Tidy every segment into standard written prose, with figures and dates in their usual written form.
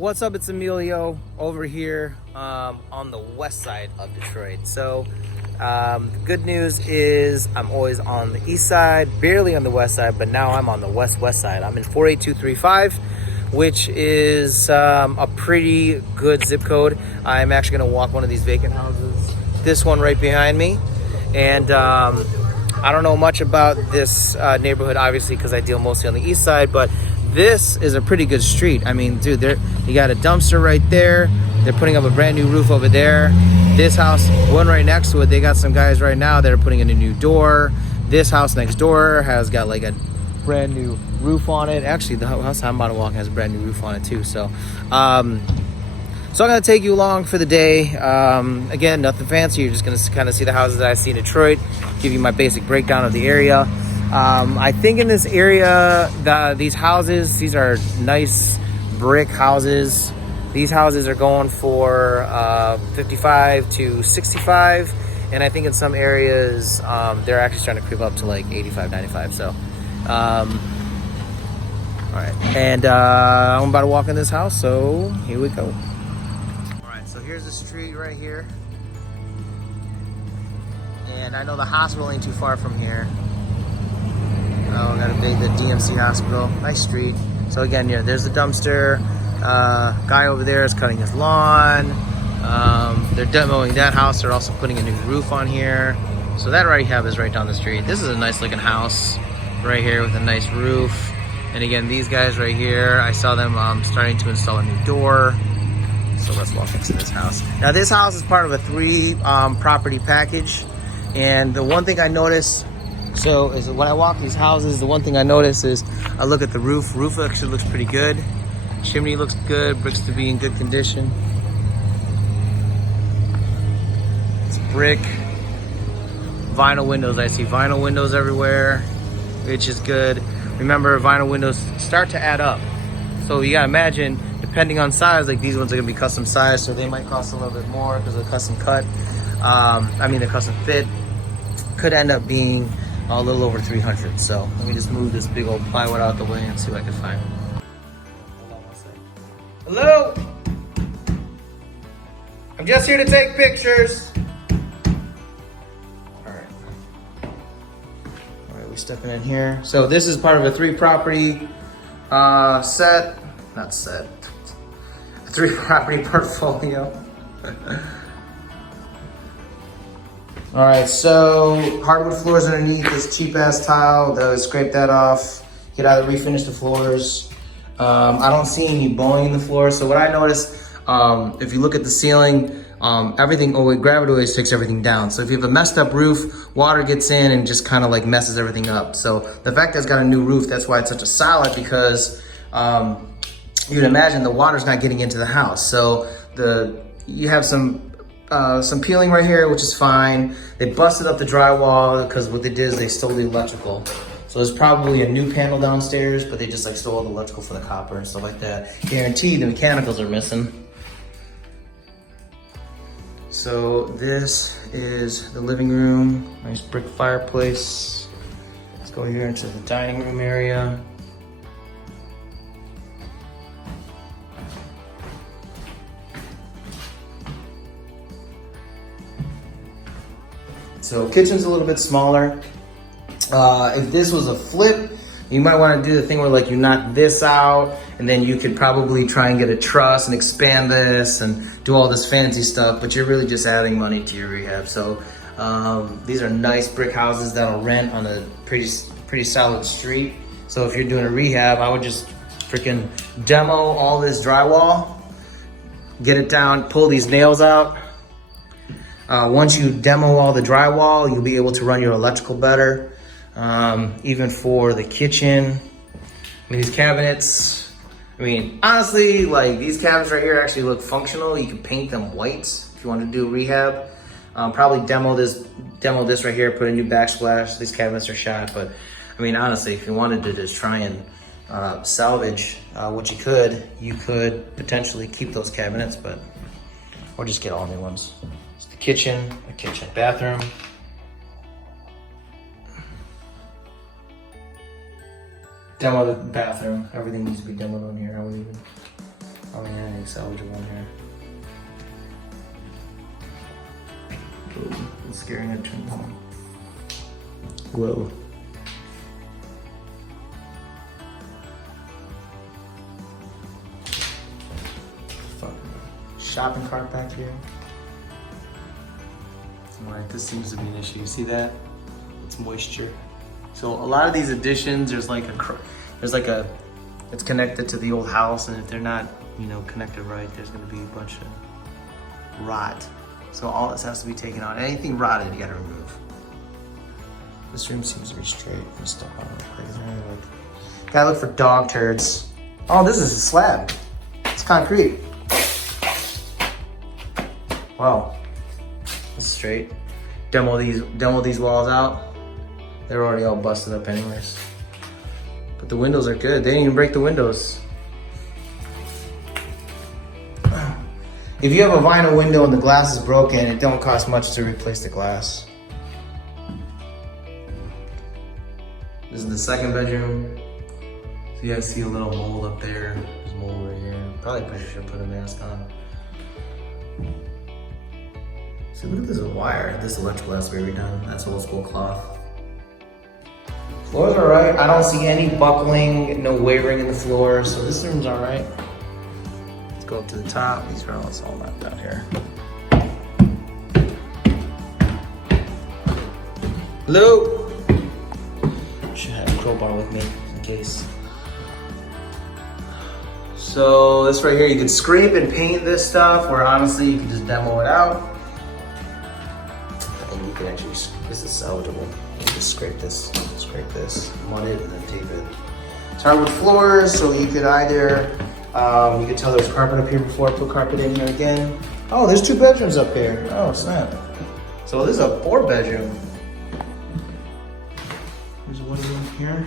What's up? It's Emilio over here on the west side of Detroit. So good news is I'm always on the east side, barely on the west side, but now I'm on the west side. I'm in 48235, which is a pretty good zip code. I'm actually gonna walk one of these vacant houses, this one right behind me. And I don't know much about this neighborhood, obviously, because I deal mostly on the east side, but this is a pretty good street. I mean, dude, you got a dumpster right there. They're putting up a brand new roof over there. This house, one right next to it, they got some guys right now that are putting in a new door. This house next door has got like a brand new roof on it. Actually, the house I'm about to walk has a brand new roof on it too. So I'm gonna take you along for the day. Again, nothing fancy. You're just gonna kind of see the houses that I see in Detroit, give you my basic breakdown of the area. I think in this area, these houses, these are nice brick houses. These houses are going for 55 to 65. And I think in some areas, they're actually starting to creep up to like 85, 95. So, all right. And I'm about to walk in this house, so here we go. All right, so here's the street right here. And I know the hospital ain't too far from here. Oh, got the DMC hospital. Nice street. So again, yeah, there's the dumpster. Guy over there is cutting his lawn. They're demoing that house. They're also putting a new roof on here. So that right have is right down the street. This is a nice looking house right here with a nice roof. And again, these guys right here, I saw them starting to install a new door. So let's walk into this house. Now this house is part of a 3 property package. And the one thing I noticed, so is when I walk these houses, the one thing I notice is I look at the roof. Roof actually looks pretty good. Chimney looks good. Bricks to be in good condition. It's brick. Vinyl windows. I see vinyl windows everywhere, which is good. Remember, vinyl windows start to add up. So you gotta imagine, depending on size, like these ones are gonna be custom size, so they might cost a little bit more because of the custom cut. The custom fit could end up being a little over 300. So let me just move this big old plywood out the way and see what I can find. Hold on one second. Hello? I'm just here to take pictures. All right, we're stepping in here. So this is part of a 3 property a 3 property portfolio. All right, so hardwood floors underneath this cheap ass tile. They'll scrape that off. Get either refinish the floors. I don't see any bowing in the floor. So what I noticed, if you look at the ceiling, gravity always takes everything down. So if you have a messed up roof, water gets in and just kind of like messes everything up. So the fact that it's got a new roof, that's why it's such a solid, because you'd imagine the water's not getting into the house. So you have some peeling right here, which is fine. They busted up the drywall because what they did is they stole the electrical. So there's probably a new panel downstairs, but they just like stole all the electrical for the copper and stuff like that. Guaranteed the mechanicals are missing. So this is the living room, nice brick fireplace. Let's go here into the dining room area. So kitchen's a little bit smaller. If this was a flip, you might want to do the thing where like you knock this out and then you could probably try and get a truss and expand this and do all this fancy stuff, but you're really just adding money to your rehab. So these are nice brick houses that'll rent on a pretty solid street. So if you're doing a rehab, I would just freaking demo all this drywall, get it down, pull these nails out. Once you demo all the drywall, you'll be able to run your electrical better. Even for the kitchen. These cabinets, honestly, like these cabinets right here actually look functional. You can paint them white if you want to do rehab. Probably demo this right here, put a new backsplash. These cabinets are shot, but honestly, if you wanted to just try and salvage what you could potentially keep those cabinets, or just get all new ones. It's the kitchen, bathroom. Demo the bathroom. Everything needs to be demoed on here. I wouldn't even. anything salvageable in here. Ooh, it's scary to turn on. Whoa. Shopping cart back here. Alright, this seems to be an issue. You see that? It's moisture. So a lot of these additions, it's connected to the old house, and if they're not, you know, connected right, there's gonna be a bunch of rot. So all this has to be taken out. Anything rotted, you gotta remove. This room seems to be straight. Let me step on it real quick. Gotta look for dog turds. Oh, this is a slab. It's concrete. Wow, that's straight. Demo these walls out. They're already all busted up anyways. But the windows are good. They didn't even break the windows. If you have a vinyl window and the glass is broken, it don't cost much to replace the glass. This is the second bedroom. So you guys see a little mold up there. There's mold right here. Probably should put a mask on. See, look at this wire. This electrical has to be redone. That's old school cloth. Floors are right. I don't see any buckling, no wavering in the floor, so this room's all right. Let's go up to the top. These are all knocked out here. Hello. Should have a crowbar with me in case. So this right here, you can scrape and paint this stuff, or honestly, you can just demo it out. You can actually, this is salvageable. You can just scrape this, mud it, and then tape it. It's hardwood floors, so you could either, you could tell there's carpet up here before I put carpet in here again. Oh, there's 2 bedrooms up here. Oh, snap. So this is a 4-bedroom. There's one room here.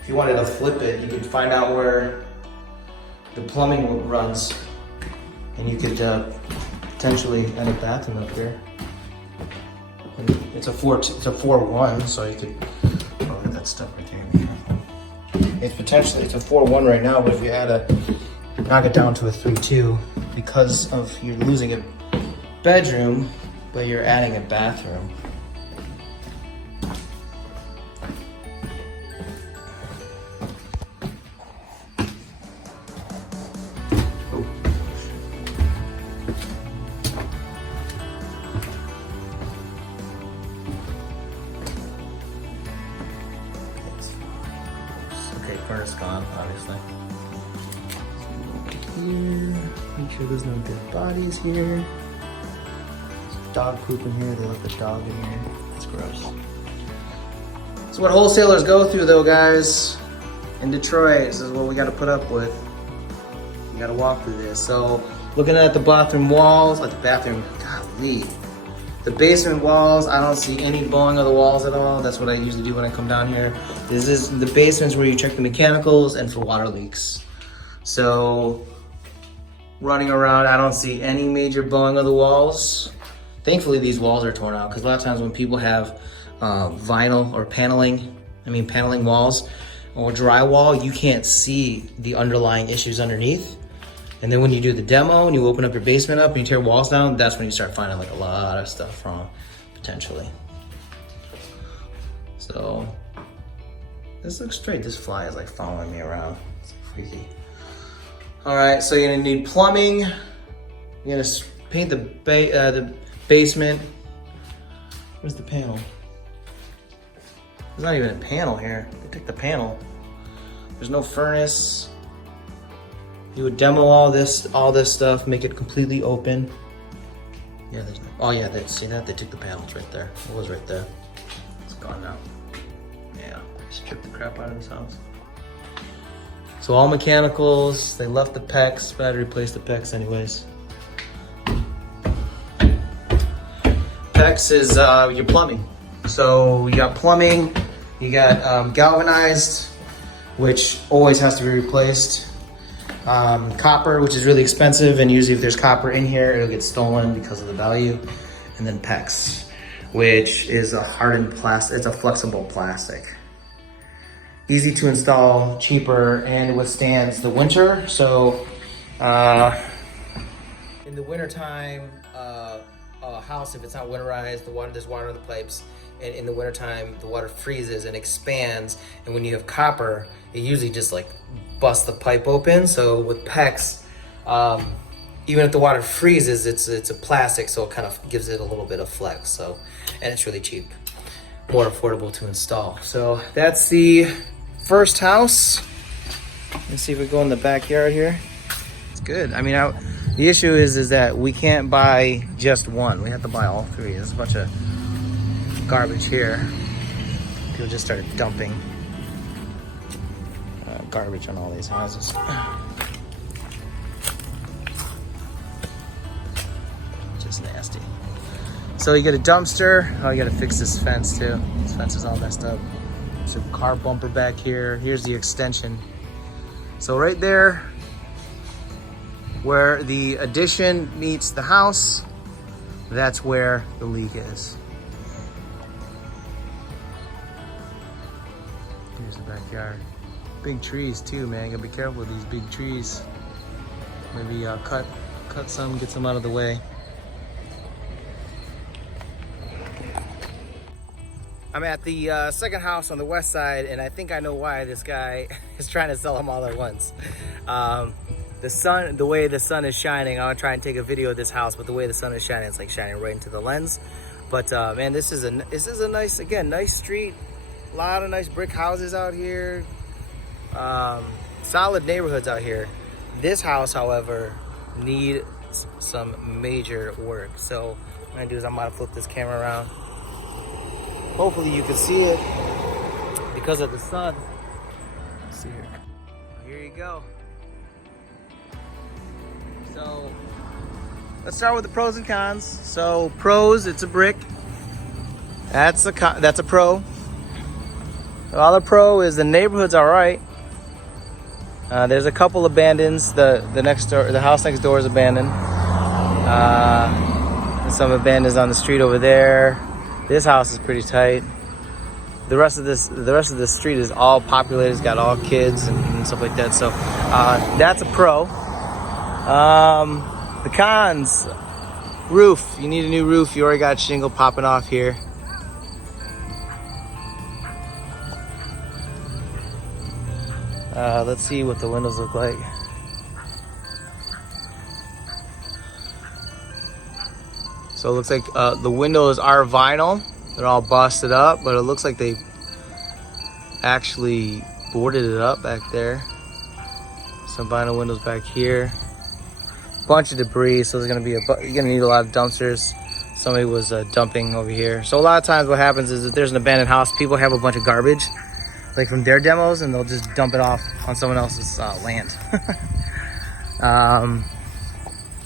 If you wanted to flip it, you could find out where the plumbing runs, and you could potentially add a bathroom up here. And it's a 4-1, so you could look at that stuff right there. It's a 4-1 right now, but if you knock it down to a 3-2, because of you're losing a bedroom, but you're adding a bathroom. Furnace gone, obviously. Here, make sure there's no dead bodies here. There's dog poop in here. They left the dog in here. That's gross. That's what wholesalers go through, though, guys. In Detroit, this is what we got to put up with. We got to walk through this. So, looking at the bathroom walls, golly. The basement walls, I don't see any bowing of the walls at all. That's what I usually do when I come down here. This is the basements where you check the mechanicals and for water leaks. So, running around, I don't see any major bowing of the walls. Thankfully, these walls are torn out, because a lot of times when people have vinyl or paneling walls or drywall, you can't see the underlying issues underneath. And then when you do the demo and you open up your basement up and you tear walls down, that's when you start finding like a lot of stuff wrong, potentially. So, this looks straight. This fly is like following me around. It's like freaky. All right, so you're gonna need plumbing. You're gonna paint the basement. Where's the panel? There's not even a panel here. They took the panel. There's no furnace. You would demo all this stuff, make it completely open. Yeah, there's no, oh yeah, see that? They took the panels right there. It was right there. It's gone now. Yeah, stripped the crap out of this house. So all mechanicals, they left the PEX, but I had to replace the PEX anyways. PEX is your plumbing. So you got plumbing, you got galvanized, which always has to be replaced. Copper, which is really expensive, and usually if there's copper in here, it'll get stolen because of the value. And then PEX. which is a hardened plastic. It's a flexible plastic. Easy to install, cheaper, and withstands the winter. So in the wintertime, a house, if it's not winterized, there's water in the pipes, and in the wintertime, the water freezes and expands, and when you have copper, it usually just like busts the pipe open. So with PEX, even if the water freezes, it's a plastic, so it kind of gives it a little bit of flex. So, and it's really cheap, more affordable to install. So that's the first house. Let's see if we go in the backyard here. It's good. I mean, the issue is that we can't buy just one. We have to buy all three. There's a bunch of garbage here. People just started dumping garbage on all these houses. Just nasty. So you get a dumpster. Oh, you gotta fix this fence too. This fence is all messed up. There's a car bumper back here. Here's the extension. So right there, where the addition meets the house, that's where the leak is. Here's the backyard. Big trees too, man. Gotta be careful with these big trees. Maybe cut some, get some out of the way. I'm at the second house on the west side, and I think I know why this guy is trying to sell them all at once. The way the sun is shining, I'm gonna try and take a video of this house, but the way the sun is shining, it's like shining right into the lens. But man, this is a nice, again, nice street. A lot of nice brick houses out here. Solid neighborhoods out here. This house, however, needs some major work. So what I'm gonna do is I'm gonna flip this camera around. Hopefully you can see it because of the sun. Let's see here. Here you go. So let's start with the pros and cons. So pros, it's a brick. That's a pro. The other pro is the neighborhood's all right. There's a couple abandons. The house next door is abandoned. There's some abandons on the street over there. This house is pretty tight. The rest of the street is all populated. It's got all kids and stuff like that. So that's a pro. The cons, roof. You need a new roof. You already got shingle popping off here. Let's see what the windows look like. So it looks like the windows are vinyl. They're all busted up, but it looks like they actually boarded it up back there. Some vinyl windows back here. Bunch of debris, so you're gonna need a lot of dumpsters. Somebody was dumping over here. So a lot of times what happens is if there's an abandoned house, people have a bunch of garbage, like from their demos, and they'll just dump it off on someone else's land.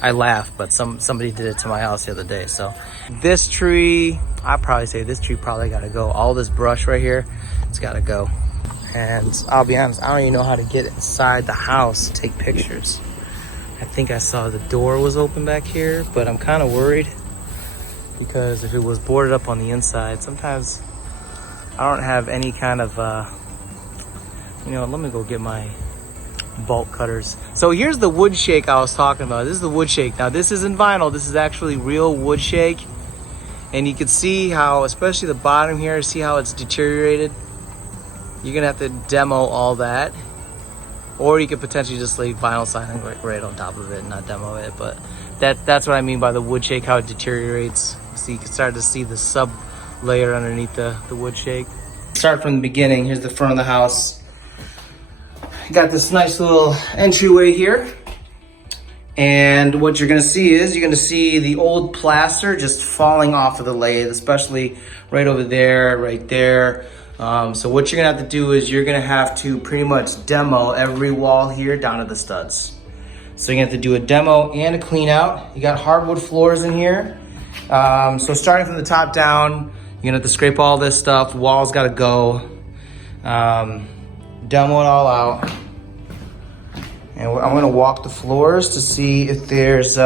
I laugh, but somebody did it to my house the other day. So this tree, I'd probably say this tree probably gotta go. All this brush right here, it's gotta go. And I'll be honest, I don't even know how to get inside the house to take pictures. I think I saw the door was open back here, but I'm kind of worried because if it was boarded up on the inside, sometimes I don't have any kind of, let me go get my bolt cutters. So here's the wood shake I was talking about. This is the wood shake. Now this isn't vinyl, this is actually real wood shake. And you can see how, especially the bottom here, see how it's deteriorated. You're gonna have to demo all that. Or you could potentially just lay vinyl siding right on top of it and not demo it. But that's what I mean by the wood shake, how it deteriorates. So you can start to see the sub layer underneath the wood shake. Start from the beginning. Here's the front of the house. You got this nice little entryway here. And what you're gonna see is, you're gonna see the old plaster just falling off of the lathe, especially right over there, right there. So what you're gonna have to do is you're gonna have to pretty much demo every wall here down to the studs. So you're gonna have to do a demo and a clean out. You got hardwood floors in here. So starting from the top down, you're gonna have to scrape all this stuff. Walls gotta go. Demo it all out. And I'm gonna walk the floors to see if there's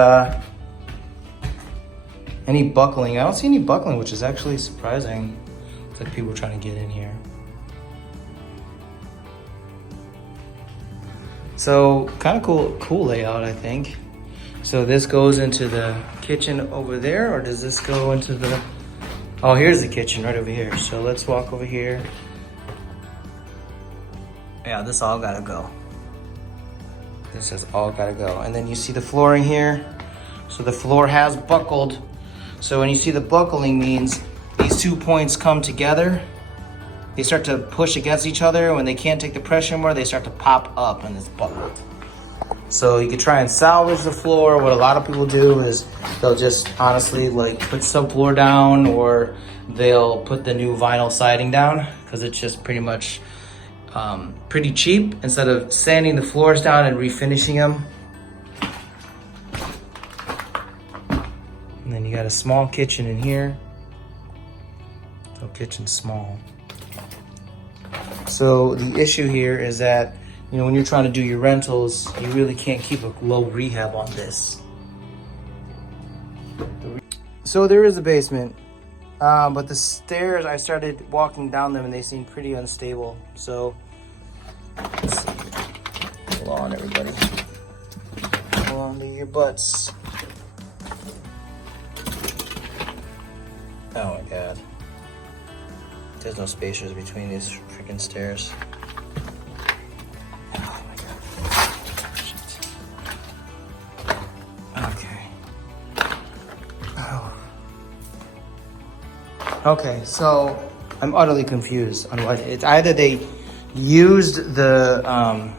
any buckling. I don't see any buckling, which is actually surprising. It's like people are trying to get in here. So kind of cool layout, I think. So this goes into the kitchen over there, or does this go into the, oh, here's the kitchen right over here. So let's walk over here. Yeah, this all gotta go. This has all gotta go. And then you see the flooring here. So the floor has buckled. So when you see the buckling means these 2 points come together. They start to push against each other. When they can't take the pressure anymore, they start to pop up and it's buckled. So you could try and salvage the floor. What a lot of people do is they'll just honestly like put subfloor down, or they'll put the new vinyl siding down because it's just pretty much pretty cheap instead of sanding the floors down and refinishing them. And then you got a small kitchen in here. So kitchen's small. So the issue here is that, you know, when you're trying to do your rentals, you really can't keep a low rehab on this. So there is a basement, but the stairs, I started walking down them and they seem pretty unstable. So, let's see. Hold on, everybody. Hold on to your butts. Oh my God. There's no spacers between these freaking stairs. Oh my God. Shit. Okay. Oh. Okay, so I'm utterly confused on what it's either they used the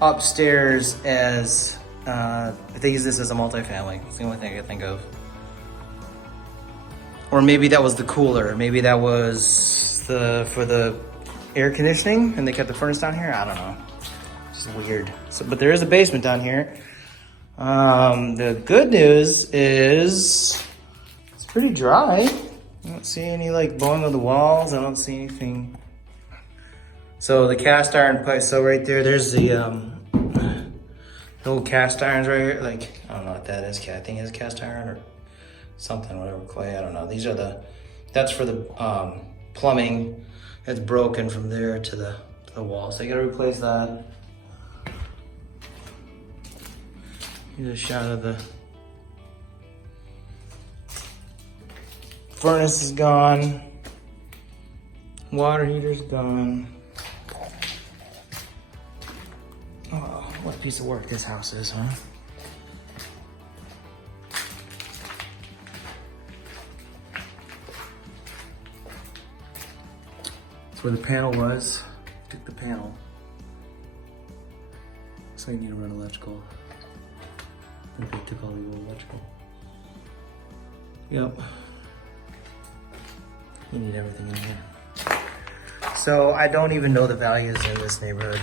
upstairs as they use this as a multifamily. It's the only thing I can think of. Or maybe that was the cooler. Maybe that was for the air conditioning and they kept the furnace down here. I don't know. It's just weird. So, but there is a basement down here. The good news is it's pretty dry. I don't see any like bowing of the walls. I don't see anything. So the cast iron pipe, so right there, there's the old cast irons right here. Like, I don't know what that is. I think it's cast iron or something, whatever, clay, I don't know. These are that's for the plumbing. It's broken from there to the wall. So you gotta replace that. Here's a shot of the furnace is gone. Water heater's gone. Oh, what a piece of work this house is, huh? That's where the panel was. Took the panel. So you need to run electrical. I think they took all the old electrical. Yep. You need everything in here. So I don't even know the values in this neighborhood.